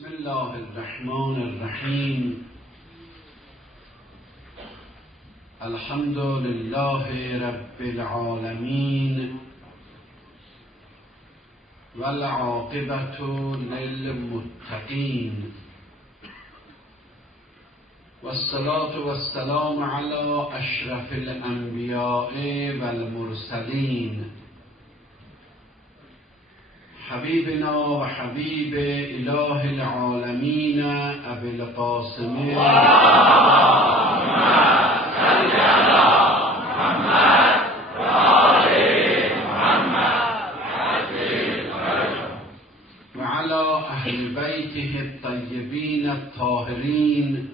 بسم الله الرحمن الرحیم. الحمد لله رب العالمین والعاقبة للمتقین والصلاة والسلام على اشرف الانبیاء والمرسلین حبیبنا و حبیب اله العالمین ابی القاسم و علی اهل بیته الطیبین الطاهرین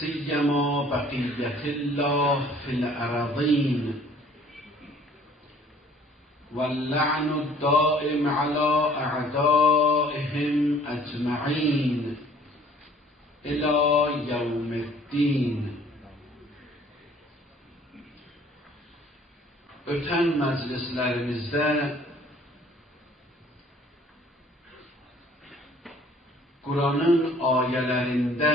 سیما بقیة الله فی الارضین واللعن الدائم على اعدائهم اجمعین الى یوم الدین. Ötən məclislərimizdə Quranın ayələrində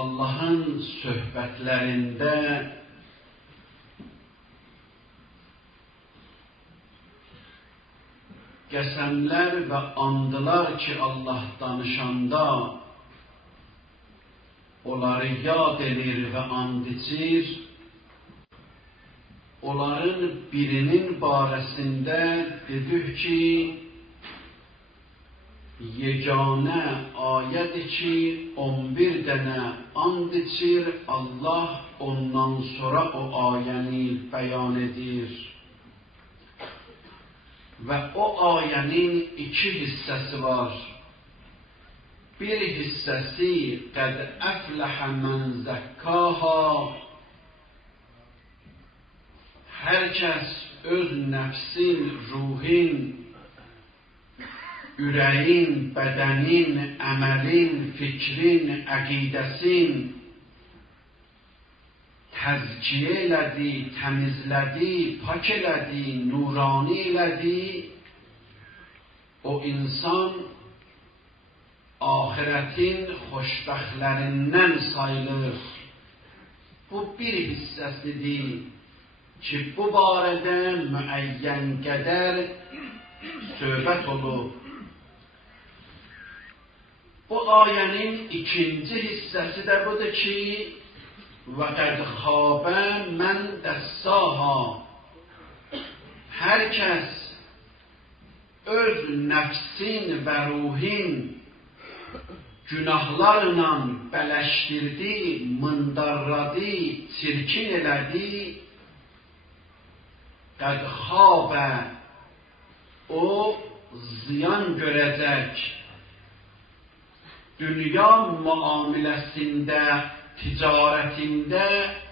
Allahın söhbətlərində qəsəmlər və andılar ki, Allah danışanda onları yad edir və and içir. Onların birinin barəsində dedik ki, yeganə ayədir ki, 11 dənə and içir, Allah ondan sonra o ayəni bəyan edir. Və o ayənin iki hissəsi var. Bir hissəsi qəd əfləhə mən zəkkaha, hər kəs öz nəfsin, ruhin, ürəyin, bədənin, əməlin, fikrin, əqidəsin təzkiyə elədi, təmizlədi, pak elədi, nurani elədi, o insan ahirətin xoşbəxtlərindən sayılır. Bu bir hissəsidir ki, bu barədə müəyyən qədər söhbət olub. Bu ayənin ikinci hissəsi də budur ki, وَقَدْ خَابَ مَنْ دَسَّاهَا, hər kəs öz nəfsin və ruhin günahlarla bələşdirdi, mındarladı, çirkin elədi. قَدْ خَابَ, o ziyan görəcək. Dünya müamiləsində, ticarətində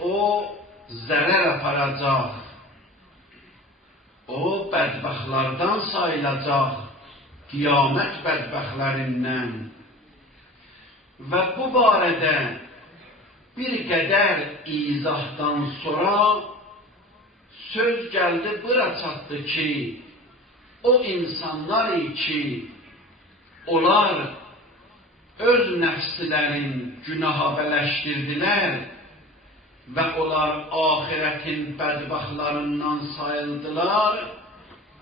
o zərər aparacaq. O bədbəxtlərdən sayılacaq, qiyamət bədbəxtlərindən. Və bu barədə bir qədər izahdan sonra söz gəldi, bura çatdı ki, o insanlar ki, onlar öz nəfslərin günaha bələşdirdilər və onlar ahirətin bədbəxtlərindən sayıldılar.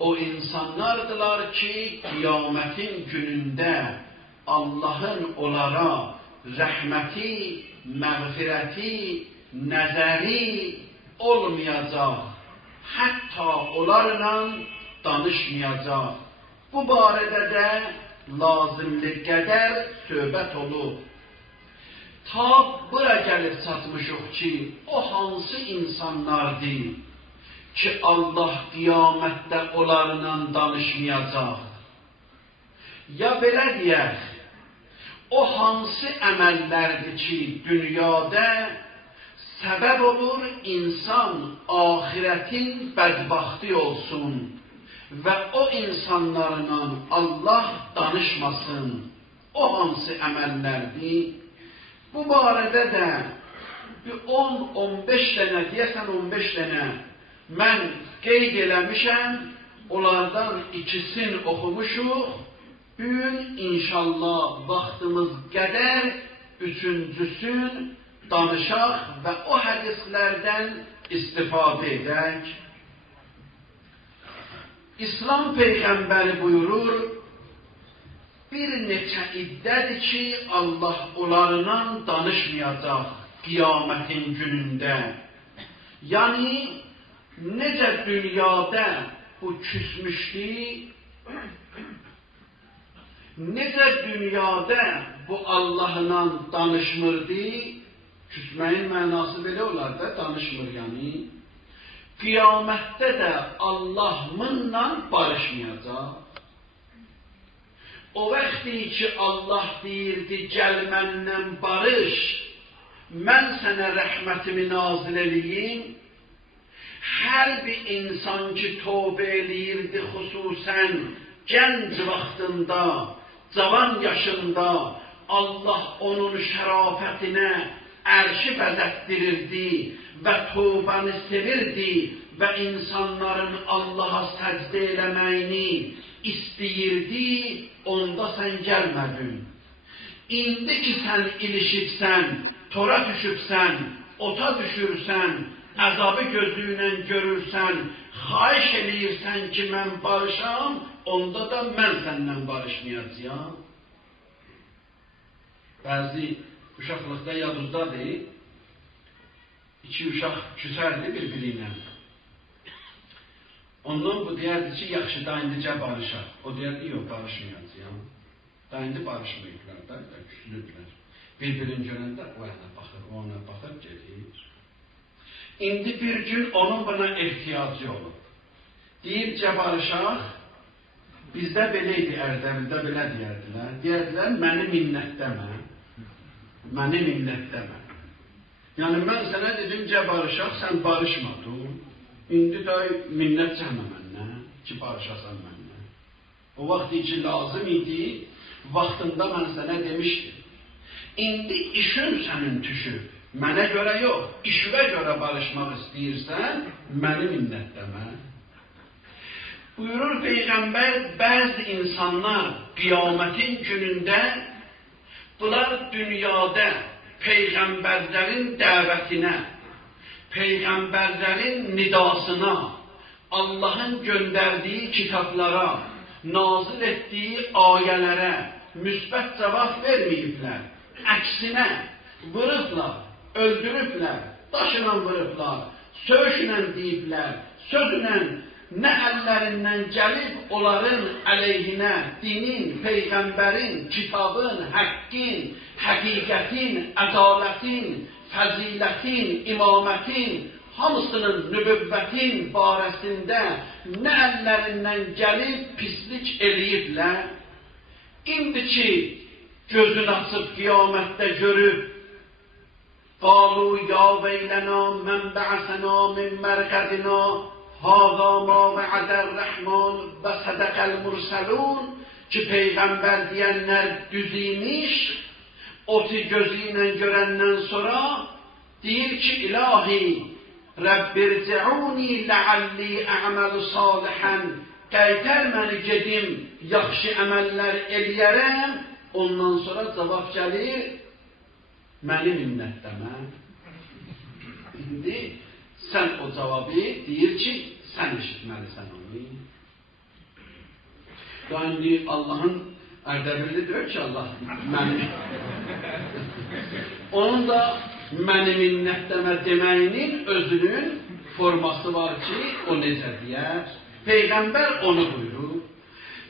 O insanlardılar ki, qiyamətin günündə Allahın onlara rəhməti, məğfirəti, nəzəri olmayacaq. Hətta onlarla danışmayacaq. Bu barədə də lazımlı qədər söhbət olub. Ta bura gəlib çatmışıq ki, o hansı insanlardır ki, Allah qiyamətdə onlarla danışmayacaq? Ya belə deyək, o hansı əməllərdir ki, dünyada səbəb olur insan ahirətin bədbəxti olsun və o insanlarla Allah danışmasın. O hansı əməllərdir? Bu barədə də 10-15 dənə, deyəsən 15 dənə mən qeyd eləmişəm, onlardan ikisini oxumuşuq. Bugün inşallah vaxtımız qədər üçüncüsün danışaq və o hədislərdən istifadə edək. İslam Peyğəmbəri buyurur, bir neçə iddədir ki, Allah onlarla danışmayacaq qiyamətin günündə. Yəni, necə dünyada bu küsmüşlük, necə dünyada bu Allahla danışmırdı, küsməyin mənası belə olar da, danışmır yəni. Qiyamətdə də Allah'ınla barışmayacaq. O vaxtı ki Allah deyirdi, gəl məndən barış, mən sənə rəhmətimi nazil eləyim. Hər bir insan ki tövbə eləyirdi, xüsusən gənc vaxtında, cavan yaşında Allah onun şərafətinə ərşi bəzətdirirdi və tövbəni sevirdi və insanların Allaha səcdə eləməyini istəyirdi, onda sən gəlmədin. İndi ki sən ilişibsən, tora düşübsən, ota düşürsən, əzabı gözüyle görürsən, xahiş eləyirsən ki mən barışam, onda da mən səndən barışmayacağam. Bəzi uşaqlıqda yadınızdadır, iki uşaq küsərdi bir-birinə. Ondan bu deyərdi ki, yaxşı da indicə barışaq. O deyərdi, yox barışmayacağam. Da indi barışmayıblar da, küslüdülər. Bir-birini görəndə o yana baxır, o ona baxır, gedir. İndi bir gün onun buna ehtiyacı olub. Deyir, barışaq, bizdə belə idi, Ərdəbildə belə deyərdilər. Deyərdilər, məni minnətləmə. Məni minnətləmə. Yəni, mən sənə dedim, barışaq, sən barışmadın. İndi də minnət çəkmə məndən ki, barışasan məndən. O vaxt ki, lazım idi, vaxtında mən sənə demişdim. İndi işin sənin düşüb. Mənə görə yox, işvə görə barışmaq istəyirsən, məni minnətləmə. Buyurur Peyğəmbər, bəzi insanlar qiyamətin günündə bunlar dünyada Peyğəmbərlərin dəvətinə, Peyğəmbərlərin nidasına, Allah'ın göndərdiyi kitablara, nazil etdiyi ayələrə müsbət cavab verməyiblər. Əksinə, vırıblar, öldürüblər, daşla vırıblar, söğüşlə deyiblər, sözlə nə əllərindən gəlib onların əleyhinə dinin, peyğəmbərin, kitabın, həqqin, həqiqətin, ədalətin, fəzilətin, imamətin, hamısının nübüvvətin barəsində nə əllərindən gəlib pislik eləyiblər. İndi ki, gözün açıb qiyamətdə görüb, قالوا يا ويلنا من بعثنا من مرقدنا هذا ما وعد الرحمن وصدق المرسلون ki peygamber diyenler düzeymiş, oti gözüyle görenden sonra deyir ki ilahi Rabbirci'uni lealli a'malu salihan qaytar məni gedim yaxşı əməllər eləyərəm. Ondan sonra cavab gəlir, məni minnətləmə. İndi sən o cavabı deyir ki, sən eşitməlisən onu. Yani Allah'ın Ərdəbilli diyor ki Allah məni. Onun da məni minnətləmə deməyinin özünün forması var ki, o necə deyər? Peyğəmbər onu buyurur.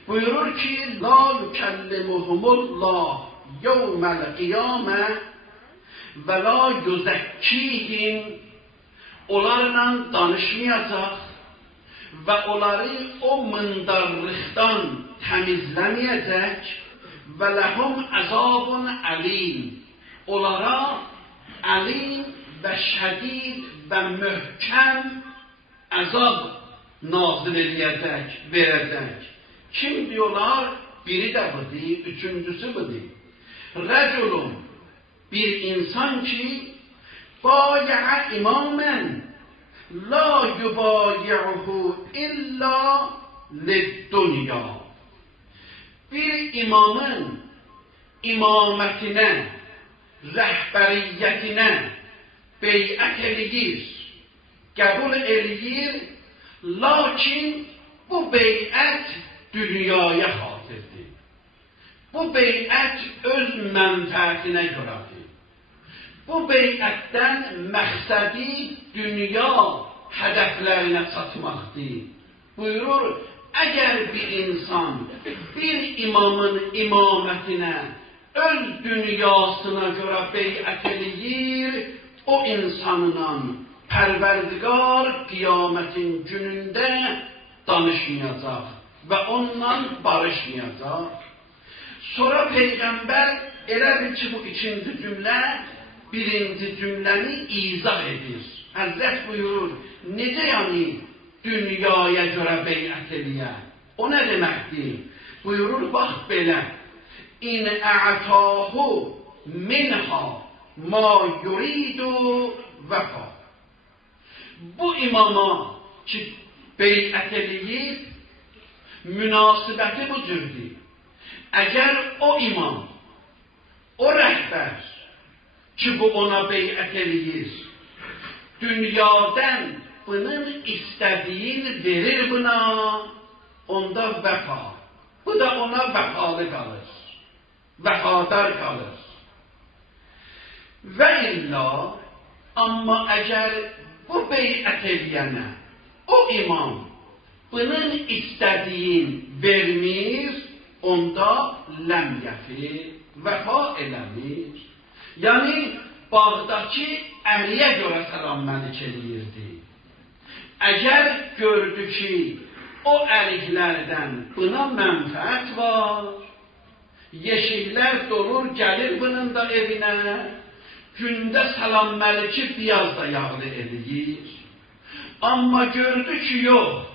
Buyurur ki, la yukellimuhumullah yevmel qiyamə və la yüzəkkihim, onlarla danışmayacaq və onları o mındarlıqdan təmizləməyəcək və ləhum əzabun əlim, onlara əlim və şədid və möhkəm əzab nazil eləyəcək, verəcək. Kim diyorlar? Biri də budur, üçüncüsü budur. Rəculun, bir insan ki, bayiə imamen, la yubayi'uhu illa للدنیا. Bir imamın imametine, rəhbəriyyətinə beyət eləyir, qəbul eləyir, lakin bu beyət dünyaya xatirdir. Bu beyət öz mənfəətinə görədir. Bu beyətdən məqsədi dünya hədəflərinə çatmaqdır. Buyurur, əgər bir insan bir imamın imamətinə öz dünyasına görə beyət eləyir, o insanla Pərverdigar qiyamətin günündə danışmayacaq və ondan barışmayacaq. Sonra Peyğəmbər elə bil ki, bu ikinci cümlə birinci cümləni izah edir. Həzrət buyurur, necə yəni dünyaya görə beyət eləyə? O nə deməkdir? Buyurur, bax belə, İn ə'tahu minha ma yuridu vəfa. Bu imama ki, beyət eləyir, münasibəti bu cürdür. Əgər o imam, o rəhbər ki, bu ona beyət eləyir, dünyadan bunun istədiyin verir buna, onda vəfa. Bu da ona vəfalı qalır, vəfadar qalır. Və illa, amma əgər bu beyət eləyənə, o imam bunun istədiyin vermir, onda ləm yəfi, vəfa eləmir. Yəni, bağdakı əliyə görə salam məlik eləyirdi. Əgər gördü ki, o əliklərdən buna mənfəət var, yeşiklər dolur, gəlir bunun da evinə, gündə salam məliki biraz da yağlı eləyir. Amma gördü ki, yox,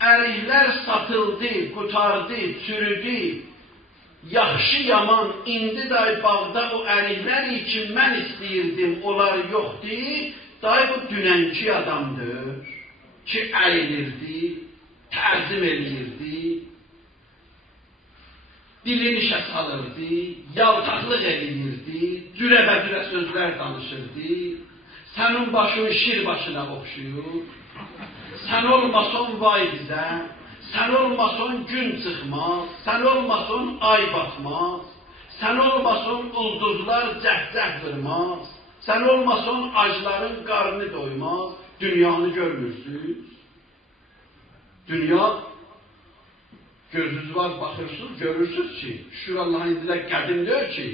əliklər satıldı, qutardı, çürüdü, yaxşı yaman, indi day bağda o əliklər ki, mən istəyirdim, onlar yoxdur, day bu dünənki adamdır ki, əyilirdi, təzim eləyirdi, dilini işə salırdı, yaltaqlıq eləyirdi, cürəbədürə sözlər danışırdı, sənin başın şir başına oxşuyur, sən olmasan vay bizə, sən olmasan gün çıxmaz, sən olmasan ay batmaz, sən olmasan ulduzlar cəhcəh vurmaz, sən olmasan acların qarnı doymaz, dünyanı görmürsünüz. Dünya, gözünüz var, baxırsınız, görürsünüz ki, şükür Allah'ın indilə qədim deyir ki,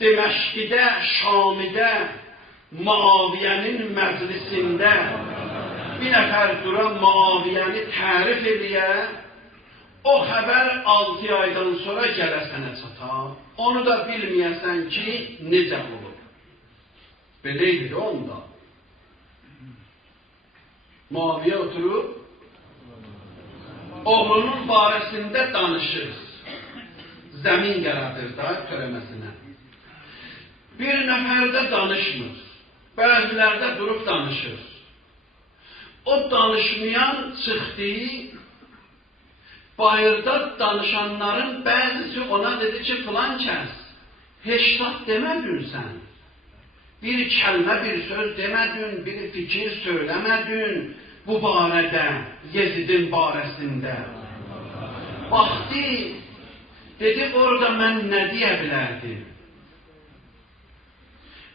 Deməşqidə, Şamidə, Muaviyənin məclisində bir nəfər duran Muaviyəni tərif eləyə, o xəbər 6 aydan sonra gələ sənə çatar, onu da bilməyəsən ki, necə olur. Belə idi onda. Muaviyə oturub, oğlunun barəsində danışır. Zəmin yaradır da törəməsinə. Bir nəfər də danışmır. Bəzilərdə durub danışır. O danışmayan çıxdı, bayırda danışanların bəzisi ona dedi ki, filan kəs, heç vaxt demədin sən. Bir kəlmə, bir söz demədin, bir fikir söyləmədin bu barədə, Yezidin barəsində. Baxdı, dedi, orada mən nə deyə bilərdim?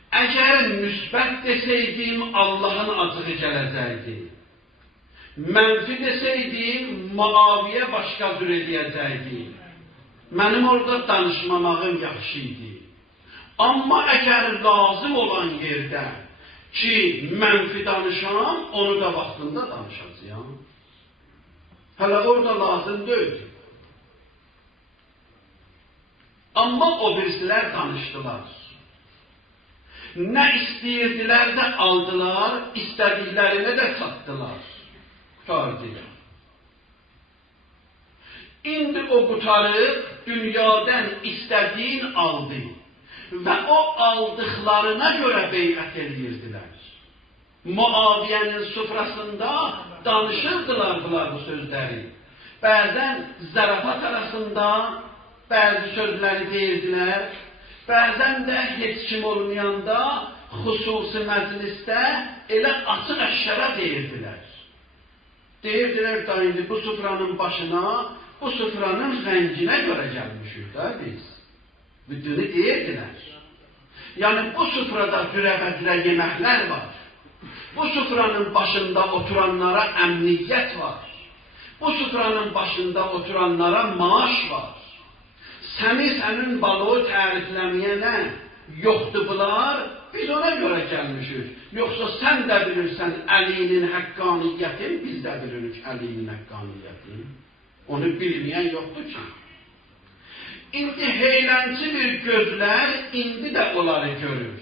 Əgər müsbət desəydim, Allahın acığı gələcəkdi. Mənfi desəydim, Muaviyə başqa cür edəcəkdi. Mənim orada danışmamağım yaxşı idi. Amma əgər lazım olan yerdə ki, mənfi danışam, onu da vaxtında danışacağım. Hələ orada lazım deyil. Amma o birisilər danışdılar. Nə istəyirdilər də aldılar, istədiklərinə də çatdılar. Qutardılar. İndi o qutarıb dünyadan istədiyin aldı və o aldıqlarına görə beyət edirdilər. Muaviyenin sufrasında danışırdılar bunlar bu sözleri. Bəzən zarafat arasında bəzi sözləri deyirdiler. Bəzən də heç kim olmayanda xüsusi məclisdə elə açıq əşkara deyirdiler. Deyirdiler da indi bu sufranın başına, bu sufranın rənginə görə gəlmişik da biz. Bütünü deyirdiler. Yani bu sufrada cürə yeməklər var. Bu sufranın başında oturanlara əmniyyət var. Bu sufranın başında oturanlara maaş var. Sənin balığı tərifləməyənə yoxdur bunlar, biz ona görə gəlmişik. Yoxsa sən də bilirsən Əlinin həqqaniyyətin, biz də bilirik Əlinin həqqaniyyətin. Onu bilməyən yoxdur ki. İndi heylənci bir gözlər indi də onları görür.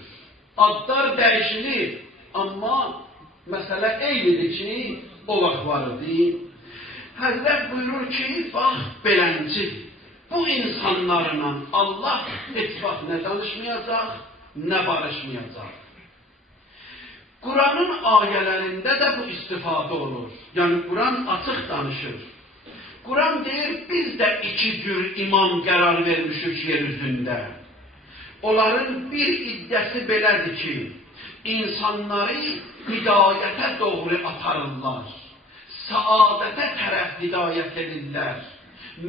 Adlar dəyişilir, amma məsələ eynidir ki, o vaxt var idi. Həzrət buyurur ki, bax beləncidir. Bu insanlarla Allah heç vaxt nə danışmayacaq, nə barışmayacaq. Kur'an'ın ayələrində də bu istifadə olur. Yəni Kur'an açıq danışır. Kur'an deyir, biz də iki cür imam qərar vermişik yeryüzündə. Onların bir iddəsi belədir ki, insanları hidayətə doğru aparırlar. Saadətə tərəf hidayət edirlər.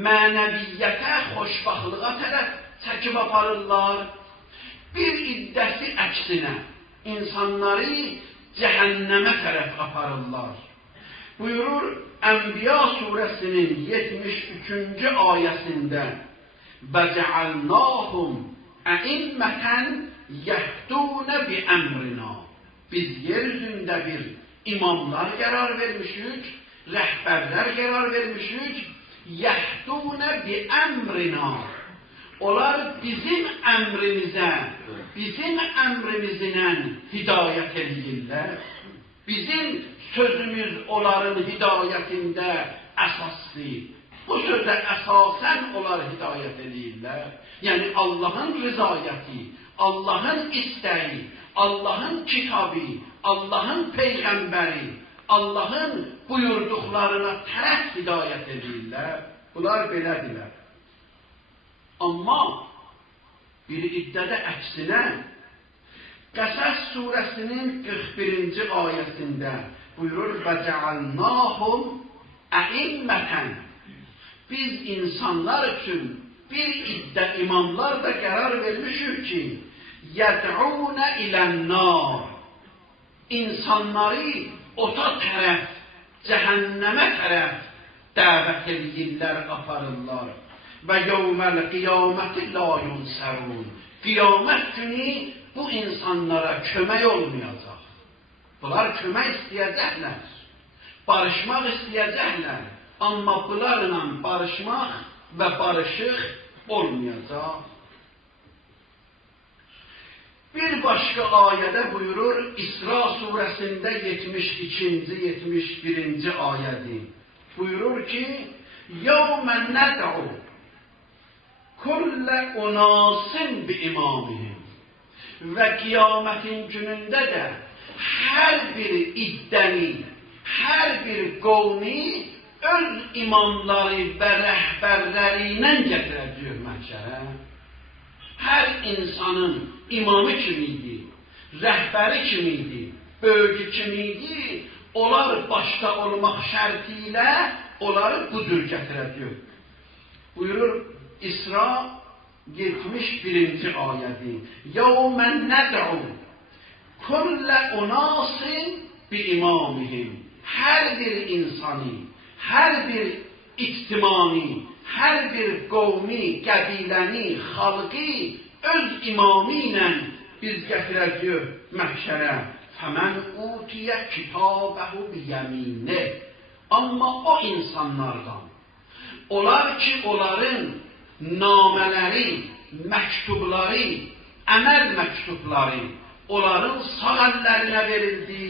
Mənəviyyətə, xoşbaxtlığa tərəf çəkib aparırlar. Bir iddəsi əksinə, insanları cəhənnəmə tərəf aparırlar. Buyurur Ənbiya surəsinin 73-cü ayəsində وَجَعَلْنَاهُمْ أَئِمَّةً يَهْدُونَ بِأَمْرِنَا Biz yeryüzündə bir imamlar qərar vermişik, rəhbərlər qərar vermişik, يَهْدُونَ بِأَمْرِنَا Onlar bizim əmrimizə, bizim əmrimizlə hidayət edirlər. Bizim sözümüz onların hidayətində əsasdır. Bu sözə əsasən onlar hidayət edirlər. Yəni Allahın rızayəti, Allahın istəyi, Allahın kitabı, Allahın peyğəmbəri, Allahın buyurduqlarına tərəf hidayət edirlər. Bunlar belədirlər. Amma bir iddədə əksinə Qəsəs surəsinin 41-ci ayəsində buyurur وَجَعَلْنَاهُمْ أَئِمَّةً Biz insanlar üçün bir iddə imamlar da qərar vermişik ki يَدْعُونَ إِلَى النَّارِ İnsanları ota tərəf, cəhənnəmə tərəf dəvət edirlər, aparırlar. Və yevməl qiyaməti la yunsərun Qiyamət günü bu insanlara kömək olmayacaq. Bunlar kömək istəyəcəklər, barışmaq istəyəcəklər. Amma bunlarla barışmaq və barışıq olmayacaq. Bir başqa ayədə buyurur, İsra surəsində 72-ci, 71-ci ayədir. Buyurur ki, يَوْمَ نَدْعُ كُلَّ أُنَاسٍ بِإِمَامِهِمْ Və qiyamətin günündə də hər bir iddəni, hər bir qovmi öz imamları və rəhbərləri ilə gətirəcək məhşərə. Hər insanın imamı kim idi, rəhbəri kim idi, böyücü kim idi, onlar başda olmaq şərti ilə onları bu cür gətirəcək. Buyurur İsra 71-ci ayədi. يَوْمَ نَدْعُ كُلَّ أُنَاسٍ بِإِمَامِهِمْ Hər bir insanı, hər bir ictimai, hər bir qovmi, qəbiləni, xalqı öz imamı ilə biz gətirəcəyik məhşərə. فَمَنْ اُوْتِيَ كِتَابَهُ بِيَمِينِهِ Amma o insanlardan, onlar ki, onların namələri, məktubları, əməl məktubları, onların sağ əllərinə verildi.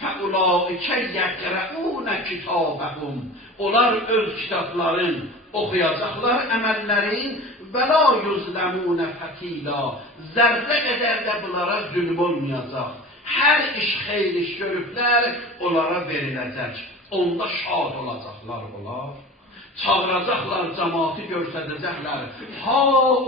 فَاُولَٰئِكَ يَقْرَؤُونَ كِتَابَهُمْ Onlar öz kitabların oxuyacaqlar əməllərin və لَا يُظْلَمُونَ فَتِيلًا Zərrə qədər də bunlara zülm olmayacaq. Hər iş xeyir iş görüblər, onlara veriləcək. Onda şad olacaqlar onlar. Çağıracaqlar, cəmaatı göstərəcəklər. Ha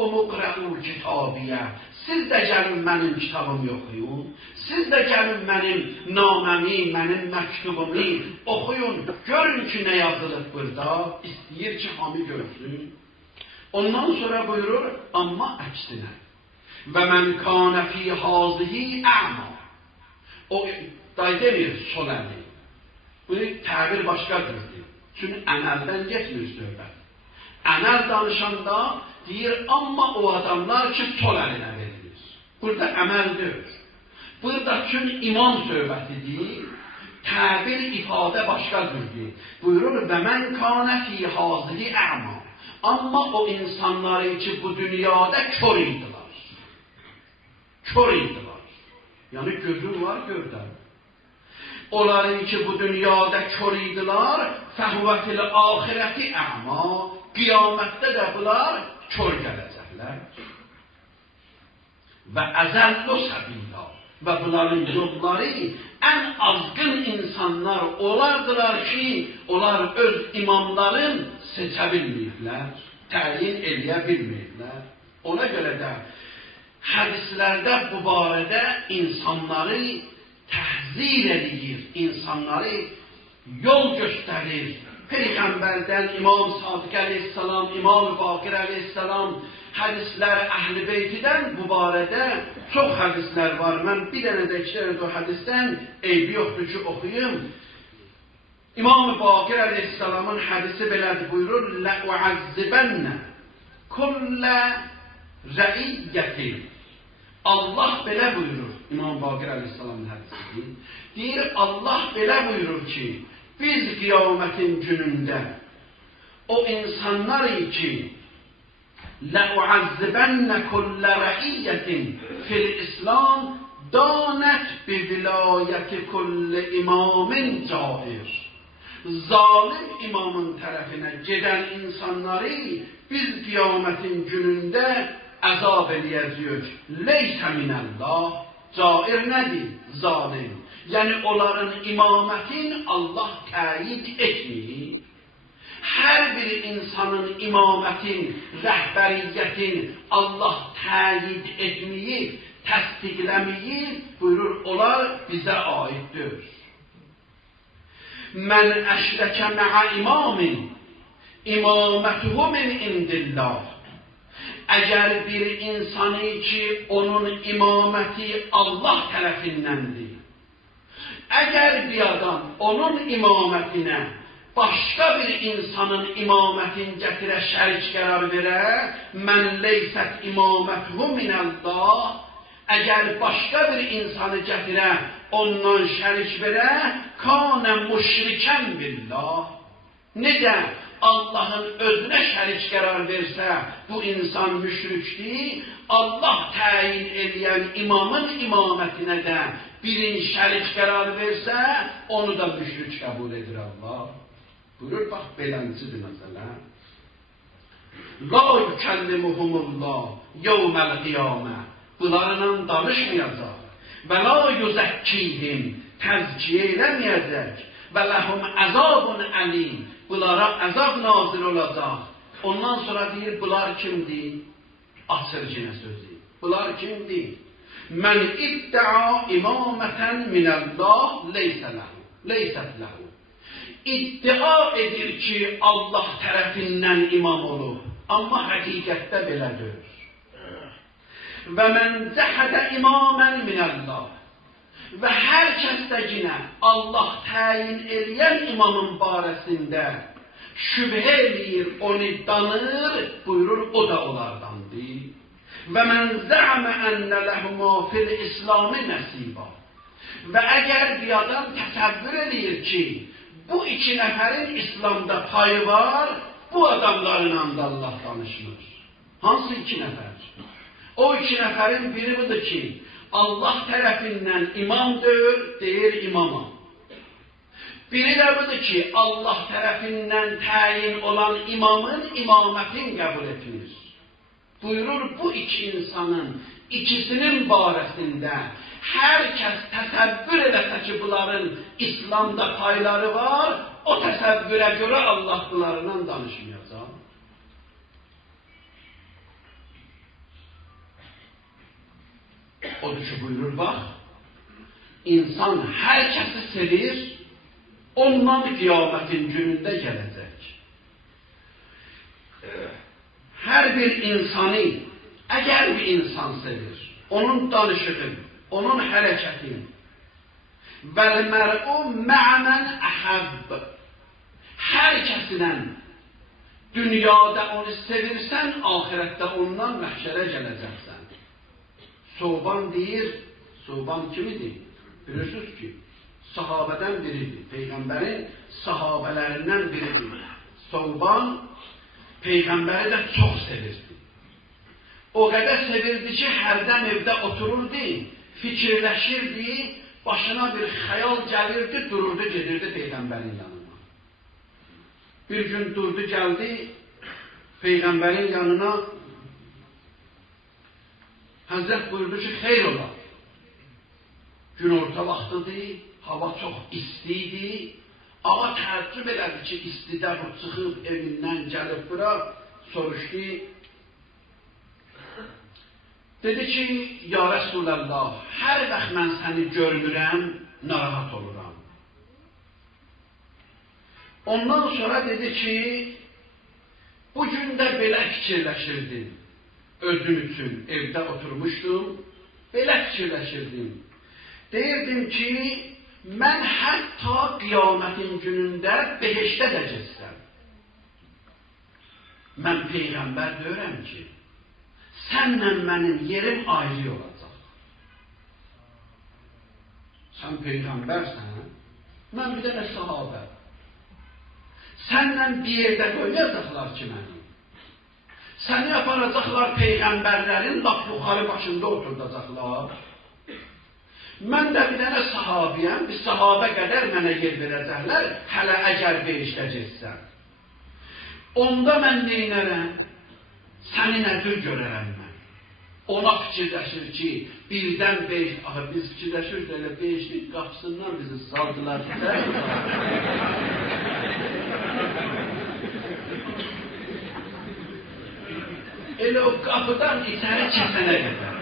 umuqra'ul kitabiyə. Siz də gəlin mənim kitabımı oxuyun. Siz də gəlin mənim naməmi, mənim məktubumu oxuyun. Görün ki, nə yazılıb burada. İstəyir ki, hamı görsün. Ondan sonra buyurur, amma əksinə. Və mən kanə fi hazihi əma. O, day demir, sol əli. Bu təbir başqadır. Çünki əməldən getmir söhbət. Əməl danışanda deyir, amma o adamlar ki, sol əlinə verilir. Burada əməldir. Burada çünki iman söhbətidir. Təbir ifadə başqadır. Buyurur, və mən kanə fi hazihi əma. Amma o insanları ki, bu dünyada kör idilər. Kör idilər. Yəni gözün var gövdən. Onların ki, bu dünyada kör idilər, fəhvətil ahirəti əma, qiyamətdə də bunlar kör gələcəklər. Və əzəllu səbila, və bunların yolları ən azgın insanlar olardılar ki, onlar öz imamların seçə bilməyiblər, təyin eləyə bilməyiblər. Ona görə də hədislərdə bu barədə insanları təhzir edir, insanları yol göstərir. Peyğəmbərdən İmam Sadiq əleyhissalam, İmam Baqir əleyhissalam, hədislər Əhl-i Beytidən bu barədə çox hədislər var. Mən bir dənə də iki dənə də o hədisdən eybi yoxdur ki, oxuyum. İmam Baqir əleyhissalamın hədisi belədir, buyurur, لَاُعَزِّبَنَّ كُلَّ رَئِيَّةٍ. Allah belə buyurur, İmam Baqir əleyhissalamın hədisidir. Deyir, Allah belə buyurur ki, biz qiyamətin günündə o insanlar ki, لَاُعَزِّبَنَّ كُلَّ رَئِيَّةٍ فِي الْإِسْلَامِ دَانَتْ بِوِلَایَةِ كُلِّ إِمَامٍ جَائِرٍ. Zalim imamın tərəfinə gedən insanları biz qiyamətin günündə əzab eləyəcəyik. Leysə minəllah, cair nədir? Zalim. Yəni onların imamətin Allah təyid etməyir. Hər bir insanın imamətin, rəhbəriyyətin Allah təyid etməyir, təsdiqləməyir, buyurur, onlar bizə aiddir. Mən əşrəkə mə'ə imamin, imamətuhu min indillah. Əgər bir insanı ki, onun imaməti Allah tərəfindəndir, əgər bir adam onun imamətinə başqa bir insanın imamətini gətirə, şərik qərar verə, mən leysət imamətuhu minəllah, əgər başqa bir insanı gətirə, ondan şərik verə, kanə müşrikən billah. Necə Allahın özünə şərik qərar versə, bu insan müşrikdir, Allah təyin eləyən imamın imamətinə də birin şərik qərar versə, onu da müşrik qəbul edir Allah. Buyurur, bax, beləncidir məsələ. La yükəllimuhumullah yevməl qiyamə. Bunlarla danışmayacaq. Və la yüzəkkihim, təzkiyə eləməyəcək. Və ləhum əzabun əlim. Bunlara əzab nazil olacaq. Ondan sonra deyir, bunlar kimdir? Açır yenə sözü. Bunlar kimdir? Mən iddia imamətən minəllah leysət ləhu. İddia edir ki, Allah tərəfindən imam olur. Amma həqiqətdə belədir. Və mən cəhədə imamən minəllah. Və hər kəs də yenə Allah təyin eləyən imamın barəsində şübhə eləyir, onu danır, buyurur, o da onlardandır. Və mən zə'mə ənnə ləhumə fil-İslami nəsiba. Və əgər bir adam təsəvvür eləyir ki, bu iki nəfərin İslamda payı var, bu adamlarla da Allah danışmır. Hansı iki nəfər? O iki nəfərin biri budur ki, Allah tərəfindən imamdır, deyir imama. Biri də budur ki, Allah tərəfindən təyin olan imamın imamətin qəbul etmir. Buyurur, bu iki insanın ikisinin barəsində hər kəs təsəvvür eləsə ki, bunların İslamda payları var, o təsəvvürə görə Allah bunlarından danışmayacaq. Odur ki, buyurur, bax, insan hər kəsi sevir, ondan qiyamətin günündə gələcək. Hər bir insanı, əgər bir insan sevir, onun danışığı, onun hərəkəti, vəl-mər'u mə'mən əhəbb, hər kəsinən dünyada onu sevirsən, ahirətdə ondan məhşərə gələcəksən. Soğban deyir, Soğban kimidir? Bilirsiniz ki, sahabədən biridir, Peyğəmbərin sahabələrindən biridir. Soğban, Peyğəmbəri də çox sevirdi. O qədər sevirdi ki, hərdən evdə otururdu, fikirləşirdi, başına bir xəyal gəlirdi, dururdu, gedirdi Peyğəmbərin yanına. Bir gün durdu, gəldi Peyğəmbərin yanına, Həzrət buyurdu ki, xeyr ola. Günorta vaxtıdır, hava çox istiydi. Ağa təəccüb elədi ki, istidə bu çıxıb evindən gəlib bura, soruşdu. Dedi ki, ya Rəsulallah, hər vaxt mən səni görmürəm, narahat oluram. Ondan sonra dedi ki, bugün də belə fikirləşirdim. Özüm üçün evdə oturmuşdum, belə fikirləşirdim. Deyirdim ki, mən hətta qiyamətin günündə behişdə də getsəm. Mən Peyğəmbər deyirəm ki, sənlə mənim yerim ayrı olacaq. Sən Peyğəmbərsən, mən bir dənə sahabə. Sənlə bir yerdə qoymayacaqlar ki, məni. Səni aparacaqlar Peyğəmbərlərin lap yuxarı başında oturdacaqlar. Mən də bir dənə sahabiyəm, bir sahabə qədər mənə yer verəcəklər, hələ əgər behişdə getsəm. Onda mən neynərəm? Səni nədir görərəm mən? Ona fikirləşir ki, birdən behiş, axı biz fikirləşirik elə behişlik qapısından bizi saldılar. Elə o qapıdan içəri keçənə qədər.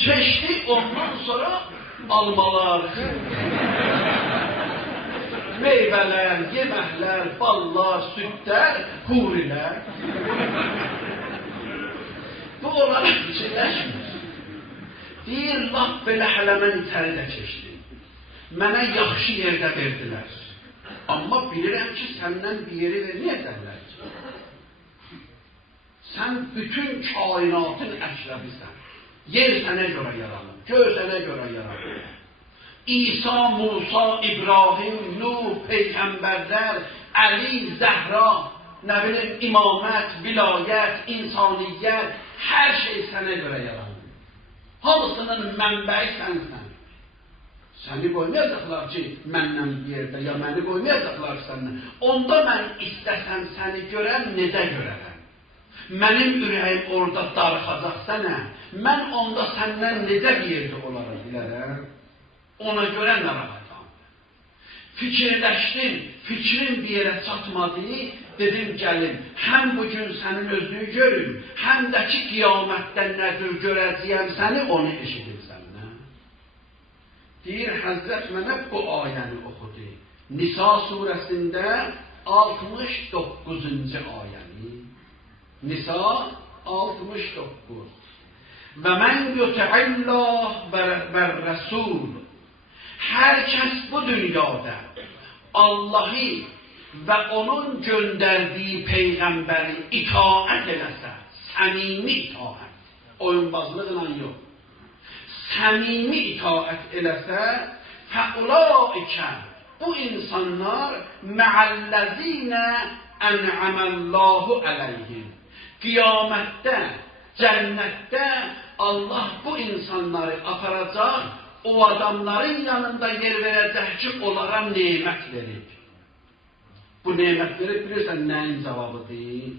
Keçdi, ondan sonra almalar, meyvələr, yeməklər, ballar, südlər, hurilər. Bu onlara fikirləşmir. Deyir, laf belə hələ mən içəri də keçdim. Mənə yaxşı yerdə verdilər. Amma bilirəm ki, səndən bir yeri verməyəcəklər ki. Sən bütün kainatın əşrəfisən. Yer sənə görə yaranır, göz sənə görə yaranır. İsa, Musa, İbrahim, Nuh, Peyğəmbərlər, Əli, Zəhra, nə bilim, imamət, vilayət, insaniyyət, hər şey sənə görə yaranır. Hamısının mənbəyi sənsən. Səni qoymayacaqlar ki, məndən bir yerdə, ya məni qoymayacaqlar səndən. Onda mən istəsən səni görən, necə görərəm? Mənim ürəyim orada darıxacaq sənə, mən onda səndən necə bir yerdə olaraq bilərəm? Ona görə narahatam. Fikirləşdim, fikrim bir yerə çatmadı, dedim gəlim, həm bugün sənin özünü görüm, həm də ki qiyamətdə nədir görəcəyəm səni, onu eşidim səndən. Deyir, Həzrət mənə bu ayəni oxudu. Nisa surəsində 69-cu ayəni. Nisa 69. Və mən yutəillah və rəsul. Hər kəs bu dünyada Allah'ı və onun göndərdiyi Peyğəmbəri itaət eləsə, səmimi itaət, oyunbazlıqla yox, səmimi itaət eləsə, fəulaikə, bu insanlar məəlləzinə ən'əməllahu əleyhim. Qiyamətdə, cənnətdə Allah bu insanları aparacaq, o adamların yanında yer verəcək ki, onlara nemət verir. Bu nemətləri bilirsən nəyin cavabıdır?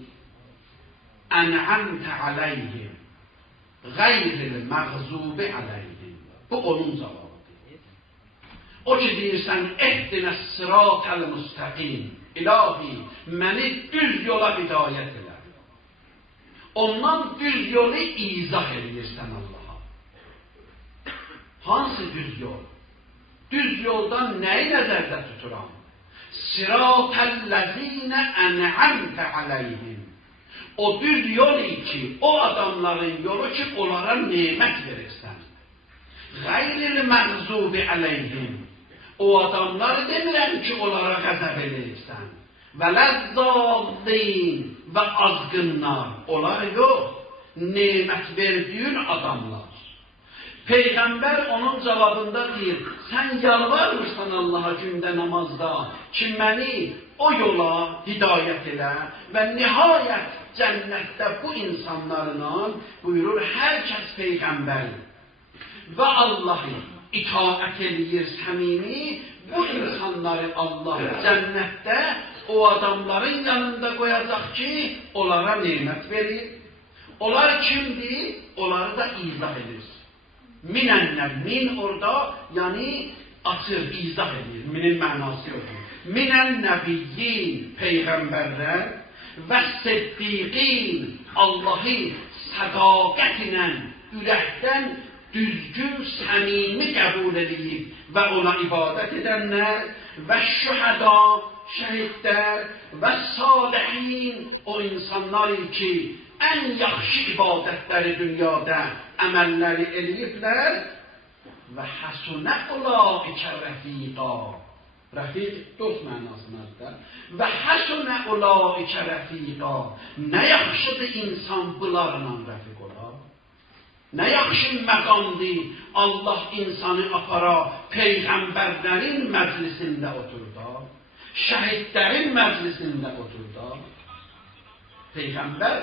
Ən'əmtə aleyhim. Gayril məğzubi aleyhim. Bu onun cavabıdır. O ki deyirsən, ehdinə sıratəl müstəqim. İlahi, məni düz yola hidayət elə. Ondan düz yolu izah edirsən Allaha. Hansı düz yol? Düz yoldan nəyi nəzərdə tuturam? Sıratəl-ləzinə ən'amtə aleyhim. O düz yol ki, o adamların yolu ki, onlara nemət verirsən. Gayril məğzubi aleyhim. O adamları demirəm ki, onlara qəzəb edirsən. Və ləzzallin və azgınlar. Onlar yox. Nemət verdiyin adamlar. Peyğəmbər onun cavabında deyir, sən yalvarmırsan Allaha gündə namazda ki, məni o yola hidayət elə və nihayət cənnətdə bu insanlarla buyurur, hər kəs Peyğəmbər və Allah'ı itaət eləyir səmimi, bu insanları Allah cənnətdə o adamların yanında qoyacaq ki, onlara nemət verir. Onlar kimdir? Onları da izah edir. Minənlər, min orada, yəni açır, izah edir. Minin mənası yoxdur. Minən nəbiyyin, peyğəmbərlər və siddiqin, Allah'ı sədaqət ilə, ürəkdən düzgün, səmimi qəbul edib və ona ibadət edənlər və şühəda, şəhidlər və salihin, o insanlar ki, ən yaxşı ibadətləri dünyada əməlləri eləyiblər və həsunə ulaikə rəfiqa. Rəfiq dost mənasındadır. Və həsunə ulaikə rəfiqa. Nə yaxşıdır insan bunlarla rəfiq olar? Nə yaxşı məqamdır Allah insanı apara peyğəmbərlərin məclisində oturda, şəhidlərin məclisində oturda. Peyğəmbər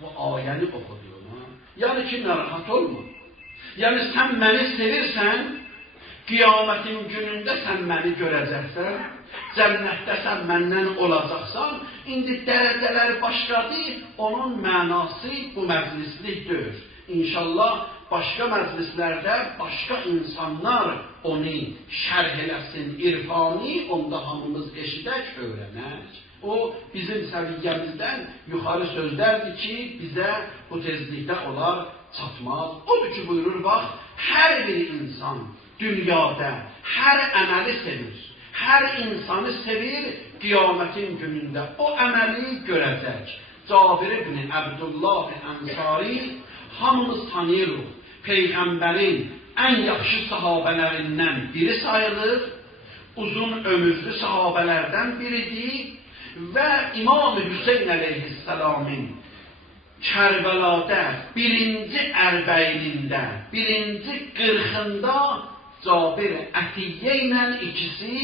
bu ayəni oxudu ona. Yəni ki, narahat olma. Yəni sən məni sevirsən, qiyamətin günündə sən məni görəcəksən, cənnətdə sən məndən olacaqsan, indi dərəcələr başqadır, onun mənası bu məclislikdir. İnşallah başqa məclislərdə başqa insanlar onu şərh eləsin, irfani, onda hamımız eşidək, öyrənək. O bizim səviyyəmizdən yuxarı sözlərdir ki, bizə bu tezlikdə olar çatmaz. Odur ki, buyurur, bax, hər bir insan dünyada hər əməli sevir, hər insanı sevir, qiyamətin günündə o əməli görəcək. Cabir ibn Abdullah Ənsari hamımız tanıyırıq. Peyğəmbərin ən yaxşı sahabələrindən biri sayılır, uzun ömürlü sahabələrdən biridir və İmam-ı Hüseyin əleyhisselamın Kərbəlada birinci ərbəynində, birinci qırxında Cabir Ətiyyə ilə ikisi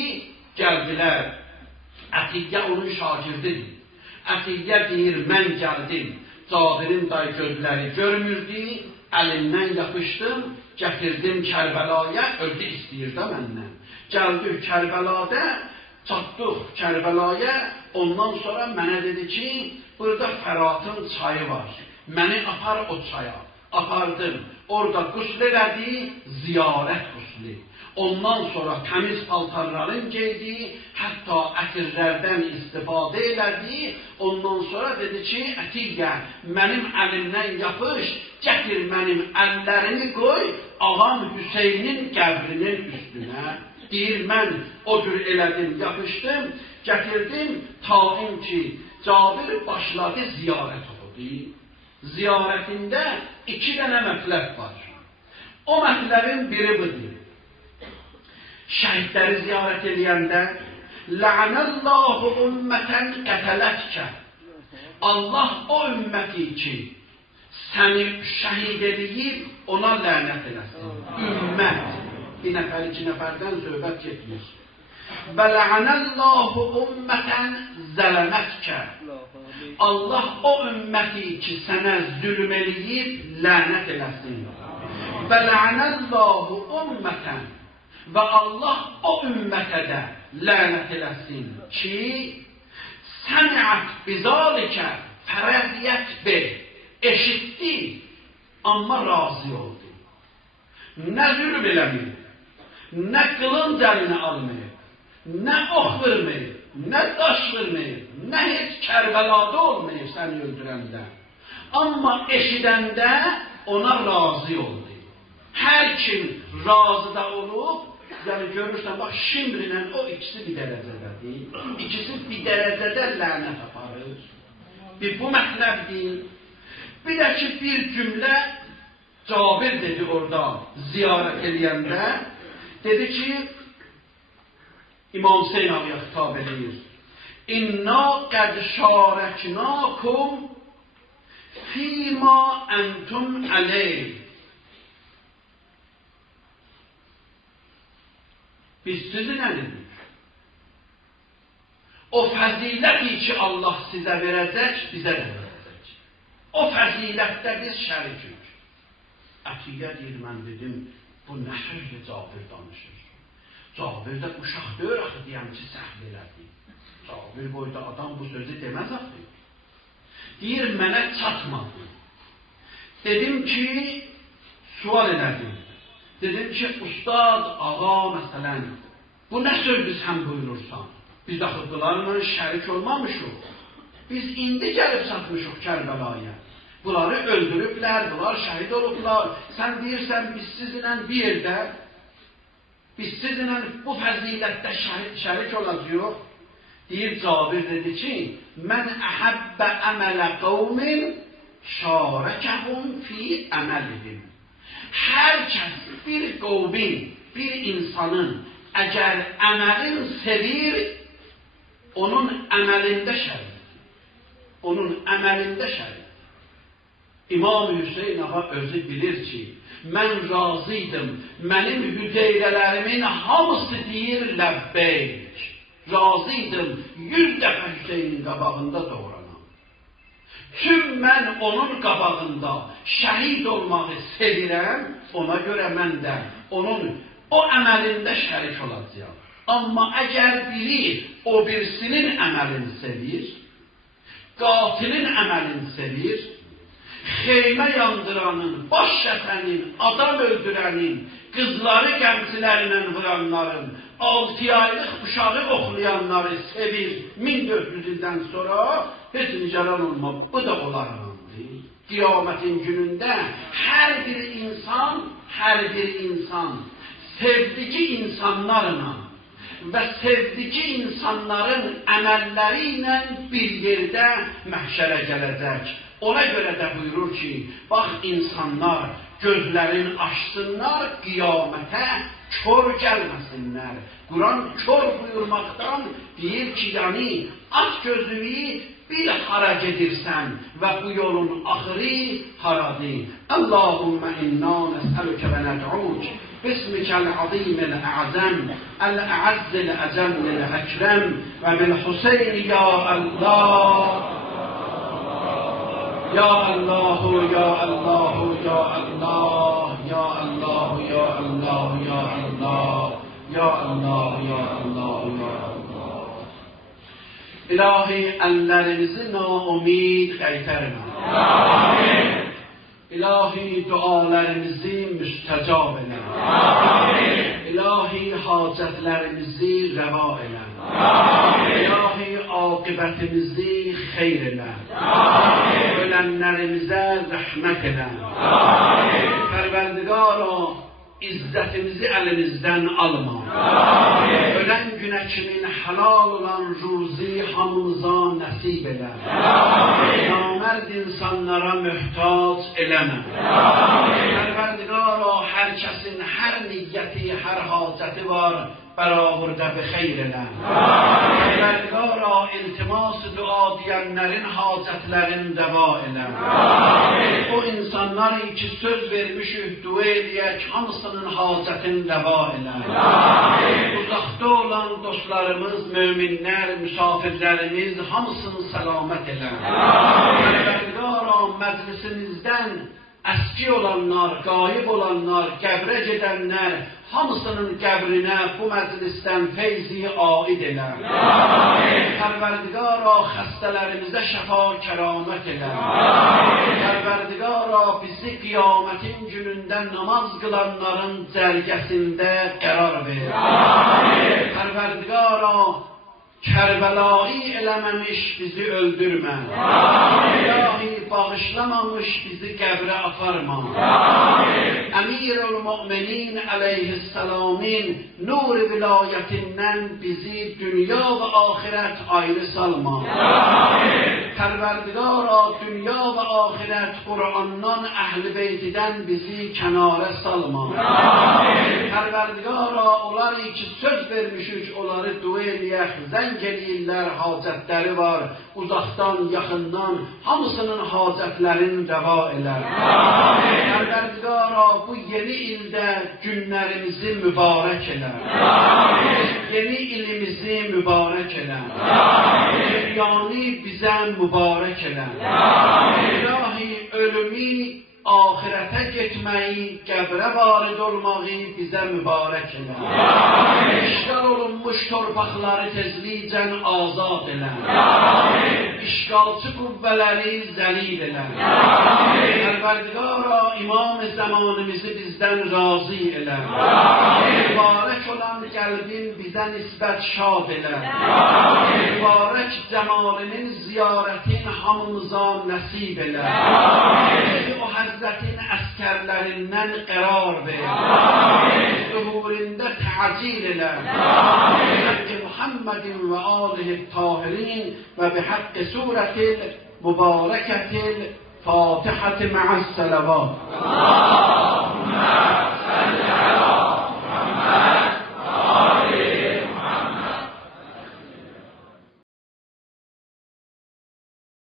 gəldilər. Ətiyyə onun şagirdidir. Ətiyyə deyir, mən gəldim. Cabirin day gözləri görmürdü, əlindən yapışdım, gətirdim Kərbəlaya, öldü istəyir də məndən. Gəldik Kərbəlada, çatdıq Kərbəlaya, ondan sonra mənə dedi ki, burada Fəratın çayı var, məni apar o çaya. Apardım, orada qusl elədi, ziyarət qusli. Ondan sonra təmiz paltarların geydi, hətta ətirlərdən istifadə elədi. Ondan sonra dedi ki, Ətiyyə, mənim əlimdən yapış, gətir mənim əllərimi qoy, ağam Hüseynin qəbrinin üstünə. Deyir, mən o cür elədim, yapışdım, gətirdim, taim ki, Cabir başladı ziyarət oldu. Ziyarətində iki dənə mətləb var. O mətləbin biri budur. Şəhidləri ziyarət edəndə La'nəllahu ümmətən qətələtkə. Allah o ümməti ki, səni şəhid edib, ona lənət eləsin. Ümmət. Bir nəfər, iki nəfərdən söhbət getmir. Və la'nəllahu ümmətən zələmətkə. Allah o ümməti ki, sənə zülm eləyib, lənət eləsin. Və la'nəllahu ümmətən. Və Allah o ümmətə də lənət eləsin ki, səmiət bizalikə fərəziyyət ver, eşitdi Amma razı oldu. Nə zülm eləməyib, nə qılınc əlinə almayıb, nə ox verməyib, nə daş verməyib, nə heç Kərbəlada olmayıb səni öldürəndə. Amma eşidəndə ona razı oldu. Hər kim razı da olub, yəni görürsən, bax, şimrlə o ikisi bir dərəcədədir. İkisi bir dərəcədə lənət aparır. Bir bu mətləbdir. Bir də ki, bir cümlə Cabir dedi orada ziyarət edəndə, dedi ki, İmam Hüseyin ağaya xitab edir. İnna qəd şarəknakum fîmâ entum aleyh. Biz sizinlə dedik. O fəziləti ki Allah sizə verəcək, bizə də verəcək. O fəzilətdə biz şərikik. Ətiyyə deyir, mən dedim, bu nə xeyli Cabir danışır. Cabir də uşaq deyir, axı deyəm ki, səhv elədi. Cabir boyda adam bu sözü deməz axı. Deyir, mənə çatmadı. Dedim ki, sual elədim. Dedim ki, ustad, ağa, məsələn, bu nə sözdür sən buyurursan? Biz axı bunlarla şərik olmamışıq. Biz indi gəlib satmışıq Kərbəlaya. Bunları öldürüblər, bunlar şəhid olublar. Sən deyirsən, biz sizinlə bir yerdə, biz sizinlə bu fəzilətdə şərik olacaq. Deyir, Cabir dedi ki, mən əhəbbə əmələ qavmin şarəkəhum fi əməlihim. Hər kəs bir qovmin, bir insanın əgər əməlin sevir, onun əməlində şərik. Onun əməlində şərik. İmam Hüseyin ağa özü bilir ki, mən razıydım, mənim hüceyrələrimin hamısı deyir ləbbeyk. Razıydım, 100 dəfə Hüseynin qabağında doğranam. Tüm mən onun qabağında şəhid olmağı sevirəm, ona görə mən də onun o əməlində şərik olacaq. Amma əgər biri o birisinin əməlini sevir, qatilin əməlini sevir, xeymə yandıranın, baş şəfənin, adam öldürənin, qızları gəmçilərlə vuranların, 6 aylıq uşağı oxlayanları sevir 1400 ildən sonra, heç nicaran olma, bu da onlarındır. Qiyamətin günündə hər bir insan sevdiği insanlarla və sevdiği insanların əməlləri ilə bir yerdə məhşərə gələcək. Ona görə də buyurur ki, bax insanlar gözlərini açsınlar, qiyamətə kör gəlməsinlər. Quran kör buyurmaqdan deyir ki, yəni aç gözünü bir hara gedirsən və bu yolun axırı haradır. Allahümmə inna nəsəlükə və nəd'uk bismikəl azimil əzəm əl-əəzzil əzəmmil əkrəm və bil Hüseyin ya Allah. Ya Allah, ya Allah, ya Allah, ya Allah, ya Allah, ya Allah, ya Allah, ya Allah, ya Allah. İlahi, əllərimizi naumid qaytarma. Amin. İlahi, dualarımızı müstəcab elə. Amin. İlahi, hacətlərimizi rəva elə. Amin. İlahi, aqibətimizi xeyr elə. Amin. Ölənlərimizə rəhmət elə. Amin. Pərverdigara, izzətimizi əlimizdən alma. Amin. Ölən günə kimin halal olan ruzi hamımıza nəsib elə. Amin. Namərd insanlara mühtac eləmə. Amin. Pərverdigara, hər kəsin hər niyyəti, hər hacəti var, bərabırda bi xeyr elə. Pərverdigara, iltimas dua deyənlərin hacətlərini dəva elə. O insanları ki söz vermişik, dua eləyək, hamısının hacətini dəva elə. Uzaqda olan dostlarımız, möminlər, müsafirlərimiz hamısını səlamət elə. Pərverdigara, məclisimizdən əski olanlar, qayıb olanlar, qəbrə gedənlər, hamısının qəbrinə bu məclisdən feyzi aid elə. Pərverdigara xəstələrimizə şəfa kəramət elə. Pərverdigara bizi qiyamətin günündə namaz qılanların cərgəsində qərar ver. Pərverdigara Kərbəlayı eləməmiş bizi öldürmə. İlahi bağışlamamış bizi qəbrə aparma. Əmirül-Mü'minin əleyhissəlamin nur vilayətindən bizi dünya və axirət ayrı salma. Pərverdigara dünya və axirət Qur'andan, Əhl-i Beytidən bizi kənara salma. Pərverdigara onları ki söz vermişik, onları dua eləyək, zəng eləyirlər, hacətləri var, uzaqdan, yaxından, hamısının hacətlərini rəva elər. Pərverdigara bu yeni ildə günlərimizi mübarək elər. Yeni ilimizi mübarək elər. Dünyanı bizə mübarək elər. İlahi ölümü, ahirətə getməyi, qəbrə varid olmağı bizə mübarək elə. İşgal olunmuş torpaqları tezlikcən azad elə. İşgalçı qüvvələri zəlil elə. Pərverdigara imam zamanımızı bizdən razı elə. Mübarək olan qəlbin bizə nisbət şad elə. Mübarək cəmalinin ziyarətin hamımıza nəsib elə. O Həzrətin əskərlərindən qərar ver. Zuhurində təcil elə. Bihəqqi Muhammedin və alihi tahirin və bihəqqi surətil mübarəkətil Fatihəti mə'əs-sələvat.